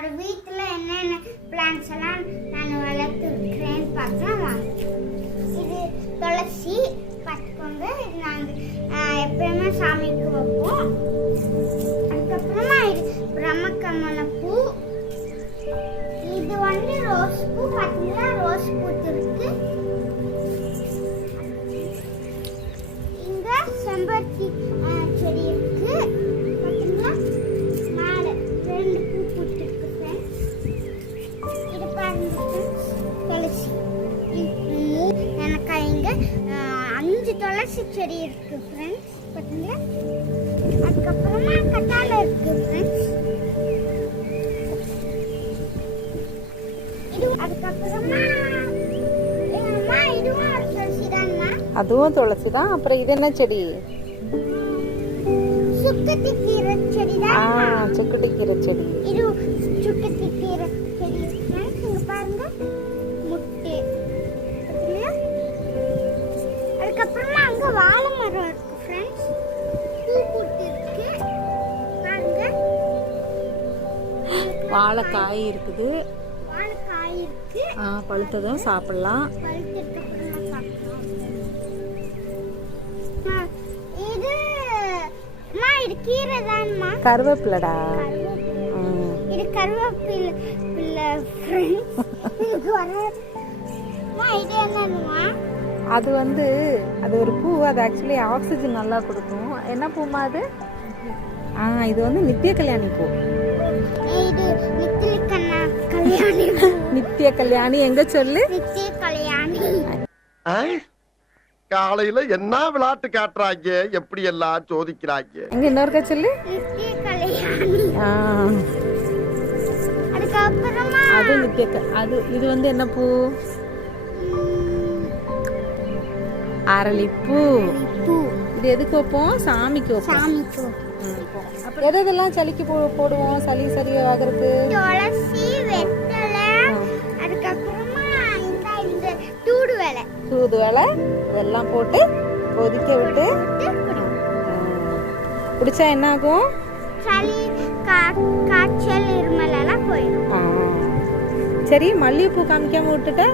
என்னோட வீட்டில் என்னென்ன பிளான்ஸ் எல்லாம் நான் வளர்த்துருக்கிறேன்னு பார்க்கலாம் வாங்க. இது துளசி பார்த்துக்கோங்க. இது நாங்கள் எப்பயுமே சாமிக்கு வைப்போம். அதுக்கப்புறமா இது பிரம்மக்கமல பூ. இது வந்து ரோஸ் பூ. பார்த்தீங்களா, ரோஸ் பூத்திருக்கு. இங்க செம்பருத்தி செடி இருக்கு. பார்த்தீங்களா, மேலே 2 பூ பூத்திருக்கு ஃப்ரெண்ட்ஸ். இது பாருங்க துளசி. எனக்கு இங்க 5 துளசி செடி இருக்கு ஃப்ரெண்ட்ஸ். பார்த்தீங்களா, அதுக்கப்புறமா கத்தாழை இருக்கு ஃப்ரெண்ட்ஸ். அதுவும் துளசி தான். அப்புறம் இது என்ன செடி? சுக்குட்டி கீரை செடி தான். சுக்குட்டி கீரை செடி. இது சுக்குட்டி கீரை செடி ஃப்ரெண்ட்ஸ். இங்க பாருங்க முட்டை. அதுக்கப்புறமா அங்க வாழை மரம் இருக்கு ஃப்ரெண்ட்ஸ். பூ பூத்து இருக்கு பாருங்க. வாழைக்காய் இருக்குது. வாழைக்காய் இருக்கு. பழுத்ததும் சாப்பிடலாம். இது கீரை தான்மா. கருவேப்பிலடா. இது கருவேப்பிலை ஃப்ரெண்ட்ஸ். இது என்னமா? அது வந்து அது ஒரு பூ. அது ஆக்சுவலி ஆக்சிஜன் நல்லா கொடுக்கும். என்ன பூமா அது? இது வந்து நித்திய கல்யாணி பூ. இது கல்யாணி. நித்திய கல்யாணி எங்க சொல்லு? நித்திய கல்யாணி. காலையில என்ன விளையாட்டு காட்டுறாங்க, எப்படி எல்லாம் சோதிக்கிறாங்க. எங்க இன்னொருக்க சொல்லு? நித்திய கல்யாணி. அதுக்கப்புறமா அது நித்திய அது இது வந்து என்ன பூ? அரளிப்பூ. இது எதுக்கு வைப்போம்? சாமிக்கு வைப்போம். சாமிக்கு. எதெல்லாம் சளிக்கு போடுவோம்? சளி சரியாகிறதுக்கு துளசி, வெத்தலை, அதுக்கப்புறமா இந்த தூதுவளை. இதெல்லாம் போட்டு கொதிக்க விட்டு குடிச்சா என்ன ஆகும்? சளி, காய்ச்சல், இருமல் எல்லாம் போயிடும். சரி, மல்லிகைப்பூ காமிக்காம விட்டுட்ட.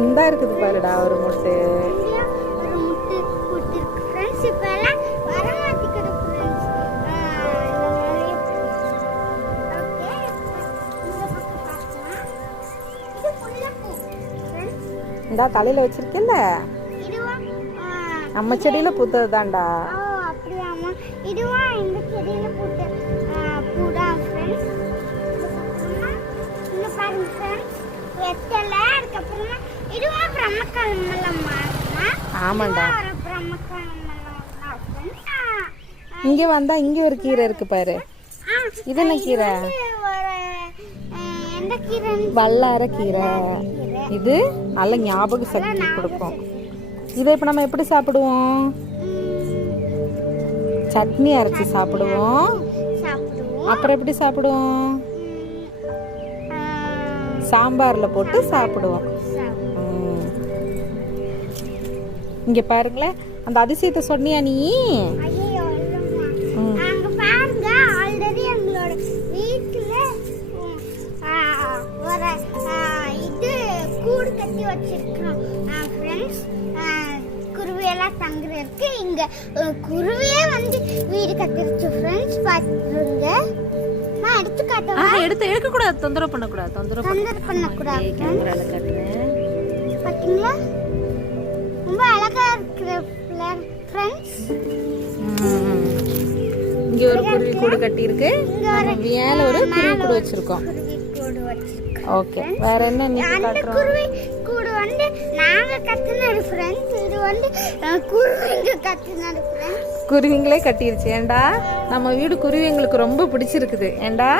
இந்தா இருக்குது பாருடா ஒரு முட்டு. இந்தா தலையில வச்சிருக்கேன்ல, நம்ம செடியில பூத்தது தான்டா. அப்படியாமா? இதுவா இந்த செடியில பூத்த பூடா ஃப்ரெண்ட்ஸ். இங்க பாருங்க ஃப்ரெண்ட்ஸ், வெத்தலை. அதுக்கப்புறமா இதுவா பிரம்மக்கமலம்மா. ஆமாண்டா. பிரம்மக்கமலம் ஃப்ரெண்ட்ஸ். இங்க வந்தா இங்க ஒரு கீரை இருக்கு பாரு. இது என்ன கீரை? எந்த கீரை? வல்லார கீரை. இது நல்ல ஞாபக சக்தி கொடுக்கும். இதை இப்ப நம்ம எப்படி சாப்பிடுவோம்? சட்னி அரைச்சி சாப்பிடுவோம். அப்புறம் எப்படி சாப்பிடுவோம்? சாம்பார்ல போட்டு சாப்பிடுவோம். இங்க பாருங்களேன், அந்த அதிசயத்தை சொன்னியா நீ? ஆல்ரெடி எங்களோட வீட்டுல ஒரு இது கூடு கட்டி வச்சிருக்கோம் ஃப்ரெண்ட்ஸ். குருவியெல்லாம் தங்குறதுக்கு. இங்க குருவியே வந்து வீடு கட்டிருச்சு ஃப்ரெண்ட்ஸ். பாத்துருங்க. நான் எடுத்து காட்டுறேன். எடுக்க கூடாது, தொந்தரவு பண்ணக்கூடாது. தொந்தரவு பண்ணக்கூடாது. கேமரால காட்டுறேன். பாத்தீங்களா, ரொம்ப அழகா இருக்கு ஃப்ரெண்ட்ஸ். இங்க ஒரு குருவி கூடு கட்டி இருக்கு. மேல ஒரு குருவி கூடு வச்சிருக்கோம். ஓகே, வேற என்ன நீ காட்டுறோம்? குருவி கூடு வந்து நாங்க கட்டினது ஃப்ரெண்ட்ஸ். இது வந்து குருவிங்க கட்டினது ஃப்ரெண்ட்ஸ். குருவிங்களே கட்டிருச்சு. ஏண்டா நம்ம வீடு குருவிங்களுக்கு ரொம்ப பிடிச்சிருக்குது. ஏண்டா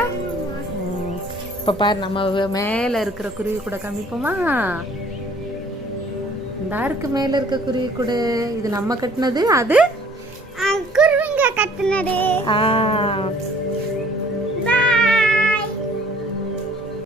இப்ப பாரு, நம்ம மேல இருக்கிற குருவி கூட காமிப்போமா? இந்த இருக்கு மேல இருக்க குருவி கூட. இது நம்ம கட்டினது, அது குருவிங்க கட்டினது.